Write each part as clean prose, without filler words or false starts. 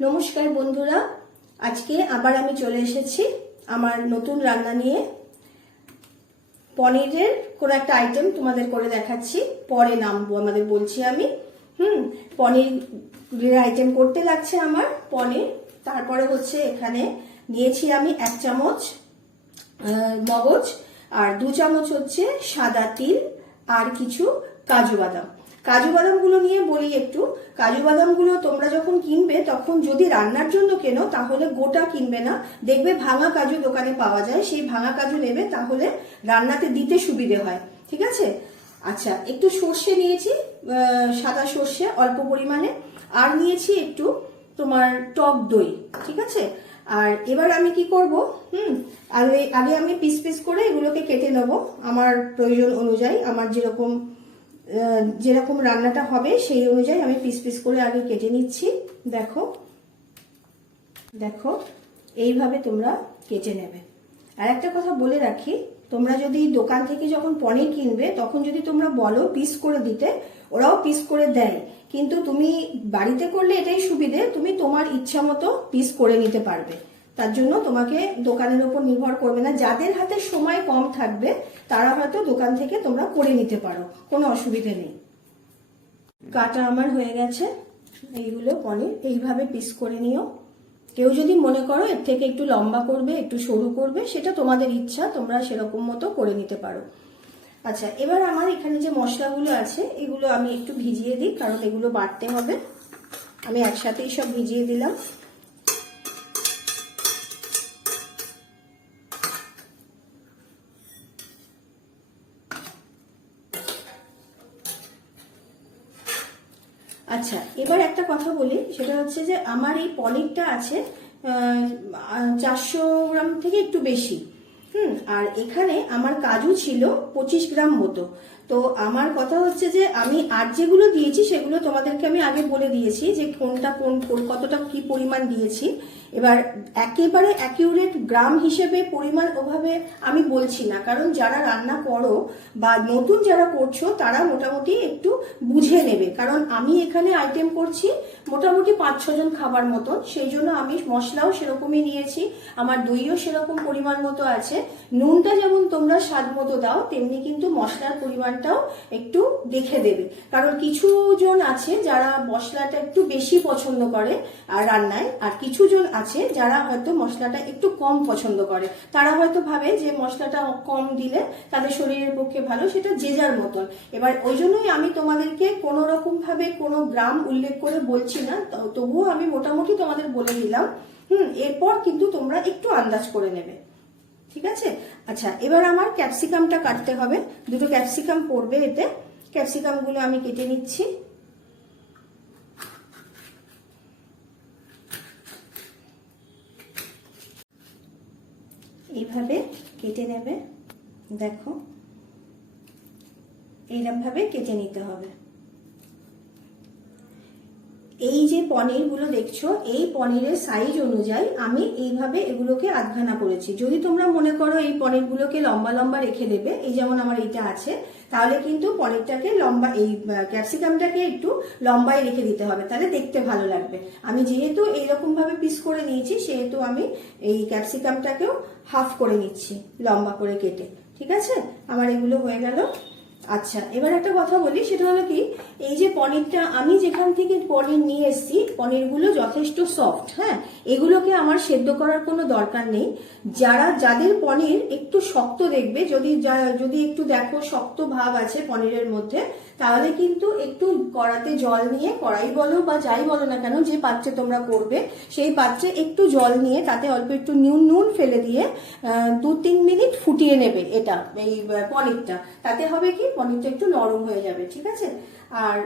নমস্কার বন্ধুরা, আজকে আবার আমি চলে এসেছি আমার নতুন রান্না নিয়ে। পনিরের কোনো একটা আইটেম তোমাদের করে দেখাচ্ছি, পরে নামবো আমাদের বলছি আমি। পনিরের আইটেম করতে লাগছে আমার পনির। তারপরে হচ্ছে এখানে নিয়েছি আমি 1 চামচ মগজ, আর 2 চামচ হচ্ছে সাদা তিল, আর কিছু কাজু বাদাম। কাজু বাদামগুলো নিয়ে বলি একটু। কাজু বাদামগুলো তোমরা যখন কিনবে তখন যদি রান্নার জন্য কেনো তাহলে গোটা কিনবে না, দেখবে ভাঙা কাজু দোকানে পাওয়া যায়, সেই ভাঙা কাজু নেবে, তাহলে রান্নাতে দিতে সুবিধে হয়। ঠিক আছে? আচ্ছা, একটু সর্ষে নিয়েছি, সাদা সর্ষে অল্প পরিমাণে, আর নিয়েছি একটু তোমার টক দই। ঠিক আছে? আর এবার আমি কি করব, আগে আমি পিস পিস করে এগুলোকে কেটে নেব আমার প্রয়োজন অনুযায়ী। আমার যেরকম রান্নাটা হবে সেই অনুযায়ী আমি পিস পিস করে আগে কেটে নিচ্ছি। দেখো দেখো এইভাবে তোমরা কেটে নেবে। আর একটা কথা বলে রাখি, তোমরা যদি দোকান থেকে যখন পনির কিনবে তখন যদি তোমরা বলো পিস করে দিতে, ওরাও পিস করে দেয়, কিন্তু তুমি বাড়িতে করলে এটাই সুবিধে, তুমি তোমার ইচ্ছা মতো পিস করে নিতে পারবে। তার জন্য তোমাকে দোকানের উপর নির্ভর করবে না। যাদের হাতে সময় কম থাকবে তারা হয়তো দোকান থেকে তোমরা করে নিতে পারো, কোনো অসুবিধে নেই। কাটা আমার হয়ে গেছে, এইগুলো পনির এইভাবে পিস করে নিও। কেউ যদি মনে করো এর থেকে একটু লম্বা করবে, একটু সরু করবে, সেটা তোমাদের ইচ্ছা, তোমরা সেরকম মতো করে নিতে পারো। আচ্ছা, এবার আমার এখানে যে মশলাগুলো আছে এগুলো আমি একটু ভিজিয়ে দিই, কারণ এগুলো বাটতে হবে। আমি একসাথেই সব ভিজিয়ে দিলাম। আচ্ছা, এবার একটা কথা বলি, সেটা হচ্ছে যে আমার এই পনিরটা আছে 400 গ্রাম থেকে একটু বেশি। আর এখানে আমার কাজু ছিল 25 গ্রাম মতো। তো আমার কথা হচ্ছে যে আমি আর যেগুলো দিয়েছি সেগুলো তোমাদেরকে আমি আগে বলে দিয়েছি যে কোনটা কতটা কি পরিমাণ দিয়েছি। এবার একেবারে অ্যাকিউরেট গ্রাম হিসেবে পরিমাণ ওভাবে আমি বলছি না, কারণ যারা রান্না করো বা নতুন যারা করছো তারা মোটামুটি একটু বুঝে নেবে, কারণ আমি এখানে আইটেম করছি মোটামুটি 5-6 জন খাবার মতন, সেই জন্য আমি মশলাও সেরকমই নিয়েছি, আমার দইও সেরকম পরিমাণ মতো আছে। নুনটা যেমন তোমরা স্বাদ মতো দাও, তেমনি কিন্তু মশলার পরিমাণটাও একটু দেখে দেবে, কারণ কিছু জন আছে যারা মশলাটা একটু বেশি পছন্দ করে আর রান্নায়, আর কিছু জন আছে যারা হয়তো মশলাটা একটু কম পছন্দ করে। তারা হয়তো ভাবে যে মশলাটা কম দিলে তাদের শরীরের পক্ষে ভালো, সেটা যে যার মতন। এবার ওই জন্যই আমি তোমাদেরকে কোনো রকম ভাবে কোনো গ্রাম উল্লেখ করে বলছি না, তবুও আমি মোটামুটি তোমাদের বলে দিলাম। এরপর কিন্তু তোমরা একটু আন্দাজ করে নেবে। ঠিক আছে? আচ্ছা, এবার আমার ক্যাপসিকামটা কাটতে হবে। 2টো ক্যাপসিকাম পড়বে এতে। ক্যাপসিকামগুলো আমি কেটে নিচ্ছি। এইভাবে কেটে নেবে। দেখো এইরকম ভাবে কেটে নিতে হবে। এই যে পনিরগুলো দেখছো, এই পনিরের সাইজ অনুযায়ী আমি এইভাবে এগুলোকে আধখানা করেছি। যদি তোমরা মনে করো এই পনিরগুলোকে লম্বা লম্বা রেখে দেবে, এই যেমন আমার এইটা আছে, তাহলে কিন্তু পনিরটাকে লম্বা, এই ক্যাপসিকামটাকে একটু লম্বাই রেখে দিতে হবে, তাহলে দেখতে ভালো লাগবে। আমি যেহেতু এইরকম ভাবে পিস করে নিয়েছি, সেহেতু আমি এই ক্যাপসিকামটাকেও হাফ করে নিচ্ছি লম্বা করে কেটে। ঠিক আছে? আমার এগুলো হয়ে গেল। আচ্ছা, এবার একটা কথা বলি, সেটা হলো কি, এই যে পনিরটা আমি যেখান থেকে পনির নিয়ে এসেছি, পনিরগুলো যথেষ্ট সফট। হ্যাঁ, এগুলোকে আমার সেদ্ধ করার কোনো দরকার নেই। যাদের পনির একটু শক্ত দেখবে, যদি একটু দেখো শক্ত ভাব আছে পনিরের মধ্যে, তাহলে কিন্তু একটু কড়াতে জল নিয়ে, কড়াই বলো বা যাই বলো না কেন, যে পাত্রে তোমরা করবে সেই পাত্রে একটু জল নিয়ে তাতে অল্প একটু নুন ফেলে দিয়ে 2-3 মিনিট ফুটিয়ে নেবে এটা, এই পনিরটা। তাতে হবে কি, পনিরটা একটু নরম হয়ে যাবে। ঠিক আছে? আর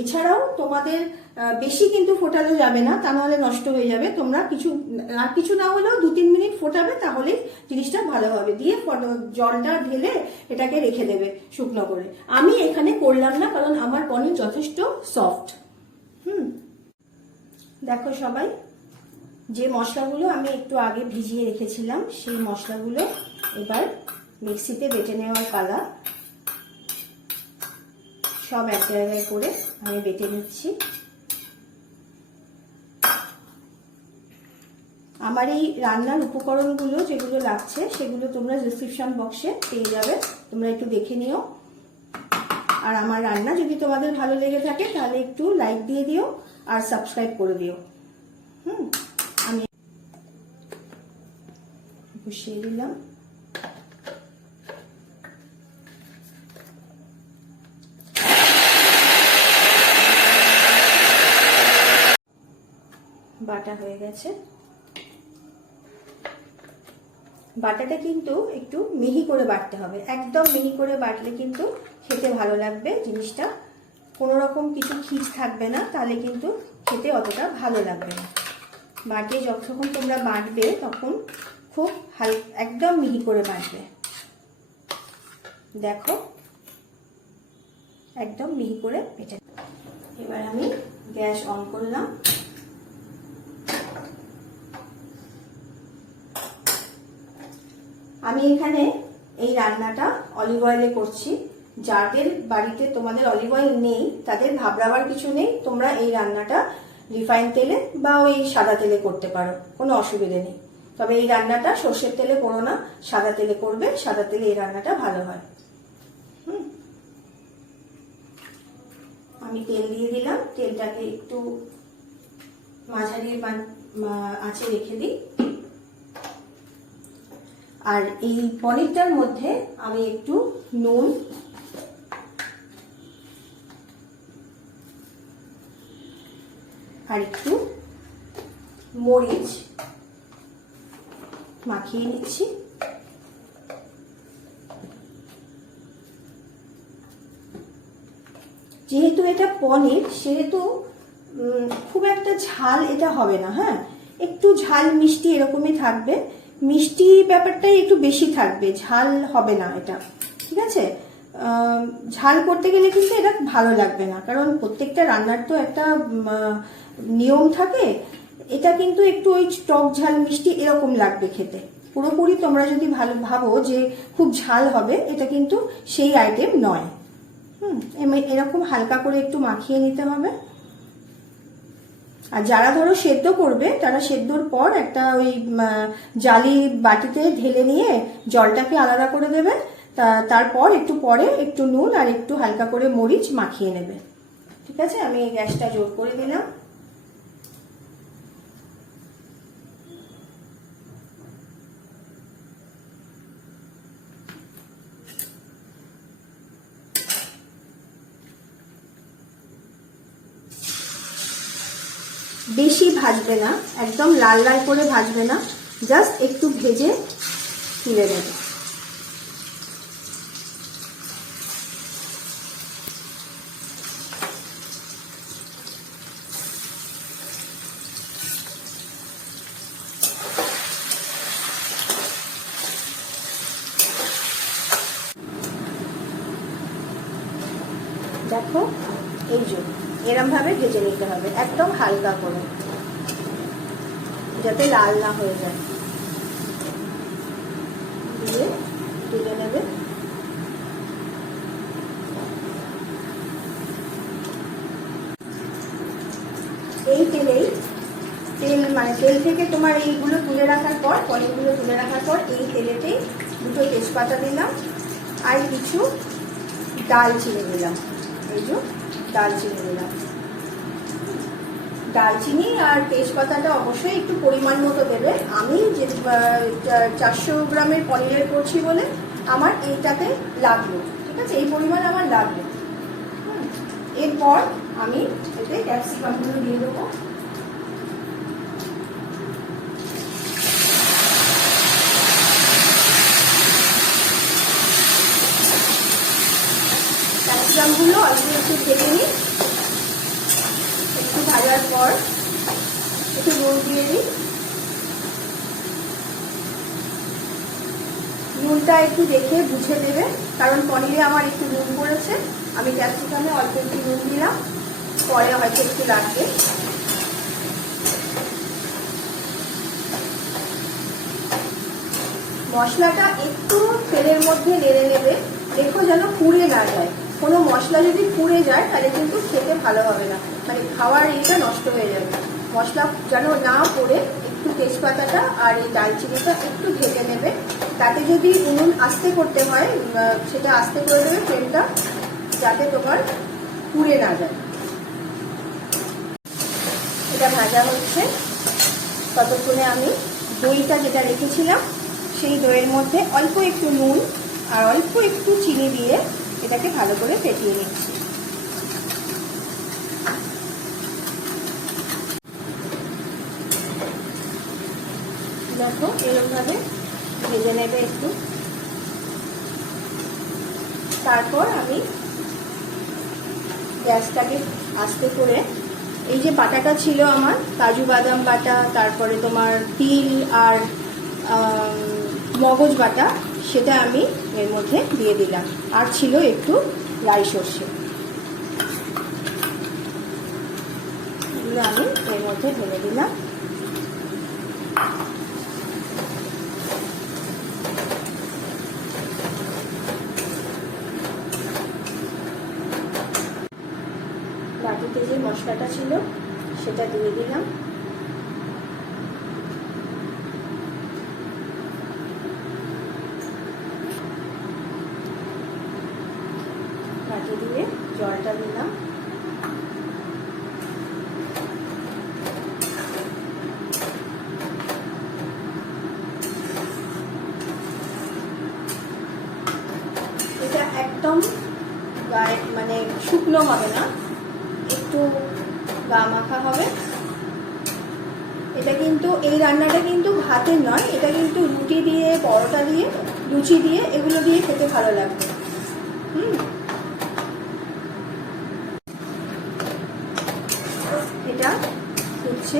এছাড়াও তোমাদের বেশি কিন্তু ফোটানো যাবে না, তা নাহলে নষ্ট হয়ে যাবে। তোমরা কিছু না হলেও 2-3 মিনিট ফোটাবে, তাহলে জিনিসটা ভালো হবে। দিয়ে জলটা ঢেলে এটাকে রেখে দেবে শুকনো করে। আমি এখানে করলাম না, কারণ আমার পনির যথেষ্ট সফট। দেখো সবাই, যে মশলাগুলো আমি একটু আগে ভিজিয়ে রেখেছিলাম সেই মশলাগুলো এবার মিক্সিতে বেটে নেওয়ার পালা। সব এক জায়গায় করে আমি বেটে নিচ্ছি। আমার এই রান্নার উপকরণগুলো যেগুলো লাগছে সেগুলো তোমরা ডেসক্রিপশন বক্সে পেয়ে যাবে, তোমরা একটু দেখে নিও। আর আমার রান্না যদি তোমাদের ভালো লেগে থাকে তাহলে একটু লাইক দিয়ে দিও আর সাবস্ক্রাইব করে দিও। আমি বসিয়ে দিলাম। বাটা হয়ে গেছে। বাটাটা কিন্তু একটু মিহি করে বাটতে হবে, একদম মিহি করে বাটলে কিন্তু খেতে ভালো লাগবে জিনিসটা, কোনো রকম কিছু খিচ থাকবে না, তাহলে কিন্তু খেতে অতটা ভালো লাগবে না। বাটে যখন তোমরা বাটবে তখন খুব একদম মিহি করে বাটবে। দেখো একদম মিহি করে বেটে। এবার আমি গ্যাস অন করলাম। আমি এখানে এই রান্নাটা অলিভ অয়েলে করছি। যাদের বাড়িতে তোমাদের অলিভ অয়েল নেই তাদের ঘাবড়াবার কিছু নেই, তোমরা এই রান্নাটা রিফাইন তেলে বা ওই সাদা তেলে করতে পারো, কোনো অসুবিধে নেই। তবে এই রান্নাটা সর্ষের তেলে করো না, সাদা তেলে করবে, সাদা তেলে এই রান্নাটা ভালো হয়। আমি তেল দিয়ে দিলাম, তেলটাকে একটু মাঝারি আঁচে রেখে দিই। আর এই পনিরটার মধ্যে আমি একটু নুন আর একটু মরিচ মাখিয়ে নিচ্ছি। যেহেতু এটা পনির সেহেতু খুব একটা ঝাল এটা হবে না, হ্যাঁ, একটু ঝাল মিষ্টি এরকমই থাকবে। মিষ্টি ব্যাপারটাই একটু বেশি থাকবে, ঝাল হবে না এটা, ঠিক আছে? ঝাল করতে গেলে কিন্তু এটা ভালো লাগবে না, কারণ প্রত্যেকটা রান্নার তো একটা নিয়ম থাকে। এটা কিন্তু একটু ওই টক ঝাল মিষ্টি এরকম লাগবে খেতে। পুরোপুরি তোমরা যদি ভাবো যে খুব ঝাল হবে, এটা কিন্তু সেই আইটেম নয়। এরকম হালকা করে একটু মাখিয়ে নিতে হবে। আর যারা ধরো সেদ্ধ করবে তারা সেদ্ধর পর একটা ওই জালি বাটিতে ঢেলে নিয়ে জলটাকে আলাদা করে দেবে, তারপর একটু পরে একটু নুন আর একটু হালকা করে মরিচ মাখিয়ে নেবে, ঠিক আছে? আমি গ্যাসটা জোর করে দিলাম। বেশি ভাজবে না, একদম লাল লাল করে ভাজবে না, জাস্ট একটু ভেজে তুলে নেবে। দেখো এই জন্য এরম ভাবে ভেজে নিতে হবে, একদম হালকা করে, যাতে লাল না হয়ে যায়। দিয়ে তুলে নেবে। এই তেলেই তেল থেকে তোমার এইগুলো তুলে রাখার পর, পনিরগুলো তুলে রাখার পর এই তেলেতেই দুটো তেজপাতা দিলাম আর কিছু দালচিনি দিলাম। এই যে দালচিনি দিলাম। দালচিনি আর তেজপাতাটা অবশ্যই একটু পরিমাণ মতো দেবে। আমি যে 400 গ্রামের পনিরের করছি বলে আমার এইটাতে লাগলো, ঠিক আছে? এই পরিমাণ আমার লাগলো। এরপর আমি এতে ক্যাপসিকামগুলো দিয়ে দেবো। ক্যাপসিকামগুলো অল্প একটু ভেজে নিই। একটু ভাজার পর একটু নুন দিয়ে দিই। নুনটা একটু দেখে বুঝে দেবে, কারণ পনিরে আমার একটু নুন পড়েছে। আমি ক্যাপসিকামে অল্প একটু নুন দিলাম, পরে হয়তো একটু লাগবে। মশলাটা একটু তেলের মধ্যে নেড়ে নেবে, দেখো যেন পুড়ে না যায়। কোনো মশলা যদি পুড়ে যায় তাহলে কিন্তু খেতে ভালো হবে না, মানে খাওয়ার এটা নষ্ট হয়ে যাবে। মশলা যেন না পড়ে একটু তেজপাতাটা আর এই দারচিনিটা একটু ভেজে নেবে। তাতে যদি উনুন আস্তে করতে হয় সেটা আস্তে করে দেবে ফ্লেমটা, যাতে তোমার পুড়ে না যায়। এটা ভাজা হচ্ছে, ততক্ষণে আমি দইটা যেটা রেখেছিলাম সেই দইয়ের মধ্যে অল্প একটু নুন আর অল্প একটু চিনি দিয়ে এটাকে ভালো করে ফেটিয়ে নিচ্ছি। দেখো এরকমভাবে ভেজে নেবে একটু। তারপর আমি গ্যাসটাকে আস্তে করে এই যে বাটাটা ছিল আমার কাজু বাদাম বাটা, তারপরে তোমার তিল আর মগজ বাটা, সেটা আমি এর মধ্যে দিয়ে দিলাম। আর ছিল একটু রাই সর্ষে, এগুলো আমি এর মধ্যে ঢেলে দিলাম। বাটিতে যে মশলাটা ছিল সেটা দিয়ে দিলাম। বাটি দিয়ে জলটা দিলাম। এটা একদম গায়ে মানে শুকনো হবে না, একটু গা মাখা হবে। এটা কিন্তু এই রান্নাটা কিন্তু ভাতের নয়, এটা কিন্তু রুটি দিয়ে, পরোটা দিয়ে, লুচি দিয়ে, এগুলো দিয়ে খেতে ভালো লাগবে। এটা হচ্ছে,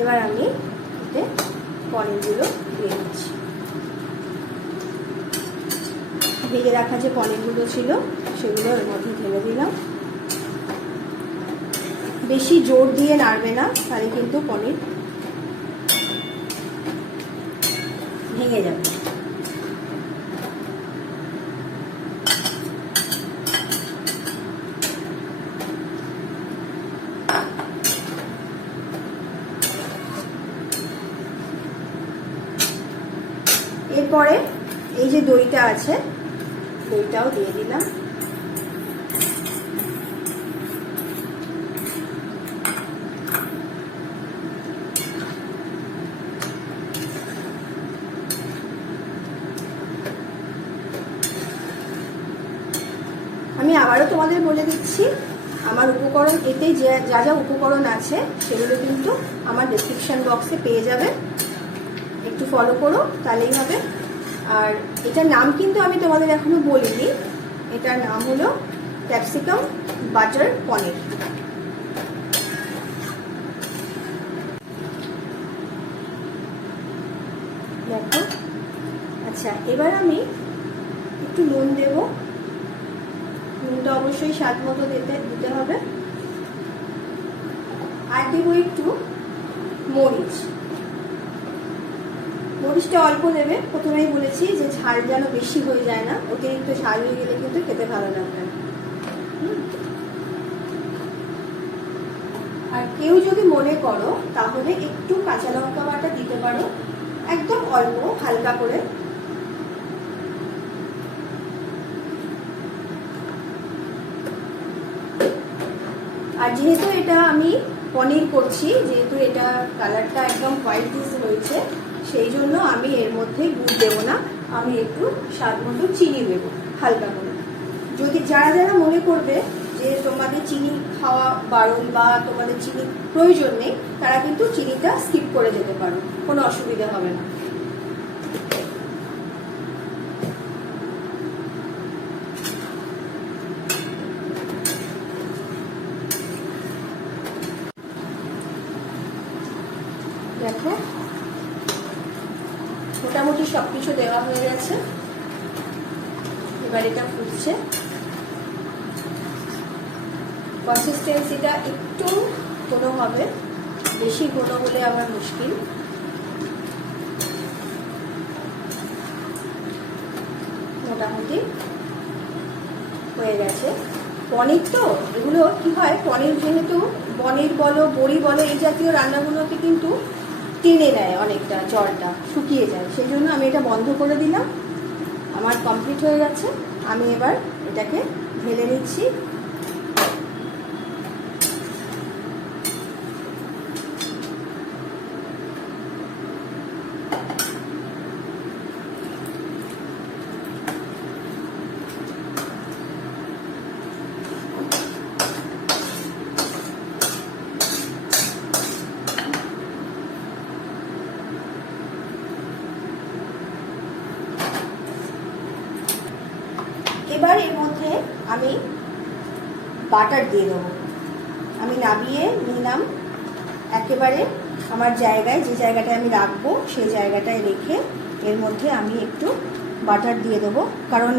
এবার আমি এতে পনিরগুলো দিয়ে দিচ্ছি। ভেজে রাখা যে পনিরগুলো ছিল সেগুলো এর মধ্যে ঢেলে দিলাম। বেশি জোর দিয়ে নাড়বে না, তাহলে কিন্তু পনির ভেঙে যাবে। এরপরে এই যে দইটা আছে, দইটাও দিয়ে দিলাম। আমি আবারও তোমাদের বলে দিচ্ছি, আমার উপকরণ এতে যা যা উপকরণ আছে সেগুলো কিন্তু আমার ডেসক্রিপশন বক্সে পেয়ে যাবে, একটু ফলো করো তাহলেই হবে। আর এটার নাম কিন্তু আমি তোমাদের এখনো বলিনি, এটার নাম হলো ক্যাপসিকাম বাটার পনির। দেখো, আচ্ছা এবার আমি একটু নুন দেব। নুনটা অবশ্যই স্বাদ মতো দিতে হবে। আর দেবো একটু মরিচ। মরিচটা অল্প দেবে, প্রথমেই বলেছি যে ঝাল যেন বেশি হয়ে যায় না, অতিরিক্ত ঝাল হয়ে গেলে কিন্তু খেতে ভালো লাগবে না। আর কেউ যদি মনে করো তাহলে একটু কাঁচা লঙ্কা বাটা দিতে পারো, একদম অল্প হালকা করে। আর যেহেতু এটা আমি পনির করছি, যেহেতু এটা কালারটা একদম হোয়াইট হয়েছে, সেই জন্য আমি এর মধ্যে গুড় দেবো না, আমি একটু স্বাদ মতো চিনি দেবো হালকা করে। যদি যারা যারা মনে করবে যে তোমাদের চিনি খাওয়া বারণ বা তোমাদের চিনি প্রয়োজন নেই, তারা কিন্তু চিনিটা স্কিপ করে যেতে পারো, কোনো অসুবিধা হবে না। দেখো মোটামুটি সবকিছু দেওয়া হয়ে গেছে, এবার এটা ফুটছে। কনসিস্টেন্সিটা একটু ঘন হবে, বেশি ঘন হলে আবার মুশকিল। মোটামুটি হয়ে গেছে। পনির তো এগুলো কি হয়, পনির যেহেতু পনির বলো বড়ি বলো এই জাতীয় রান্নাগুলোকে কিন্তু টেনে নেয় অনেকটা, জলটা শুকিয়ে যায়, সেই জন্য আমি এটা বন্ধ করে দিলাম। আমার কমপ্লিট হয়ে গেছে, আমি এবার এটাকে ঢেলে নিচ্ছি। এবার এর মধ্যে আমি বাটার দিয়ে দেবো। আমি নামিয়ে নিলাম একেবারে আমার জায়গায়, যে জায়গাটায় আমি রাখবো সেই জায়গাটায় রেখে এর মধ্যে আমি একটু বাটার দিয়ে দেবো। কারণ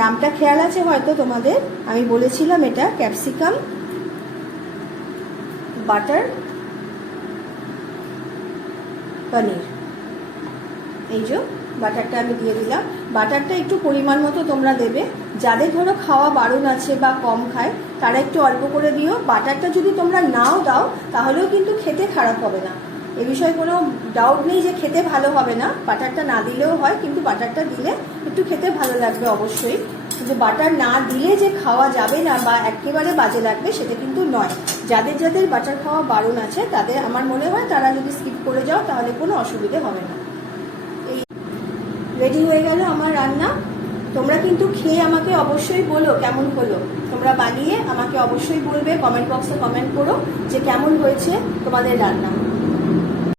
নামটা খেয়াল আছে হয়তো তোমাদের, আমি বলেছিলাম এটা ক্যাপসিকাম বাটার পনির। এই যে বাটারটা আমি দিয়ে দিলাম। বাটারটা একটু পরিমাণ মতো তোমরা দেবে, যাদের ধরো খাওয়া বারণ আছে বা কম খায় তারা একটু অল্প করে দিও। বাটারটা যদি তোমরা নাও দাও তাহলেও কিন্তু খেতে খারাপ হবে না, এ বিষয়ে কোনো ডাউট নেই যে খেতে ভালো হবে না। বাটারটা না দিলেও হয়, কিন্তু বাটারটা দিলে একটু খেতে ভালো লাগবে অবশ্যই। কিন্তু বাটার না দিলে যে খাওয়া যাবে না বা একেবারে বাজে লাগবে সেটা কিন্তু নয়। যাদের যাদের বাটার খাওয়া বারণ আছে তাদের আমার মনে হয় তারা যদি স্কিপ করে যাও তাহলে কোনো অসুবিধে হবে না। রেডি হয়ে গেল আমার রান্না। তোমরা কিন্তু খেয়ে আমাকে অবশ্যই বলো কেমন হলো। তোমরা বানিয়ে আমাকে অবশ্যই বলবে, কমেন্ট বক্সে কমেন্ট করো যে কেমন হয়েছে তোমাদের রান্না।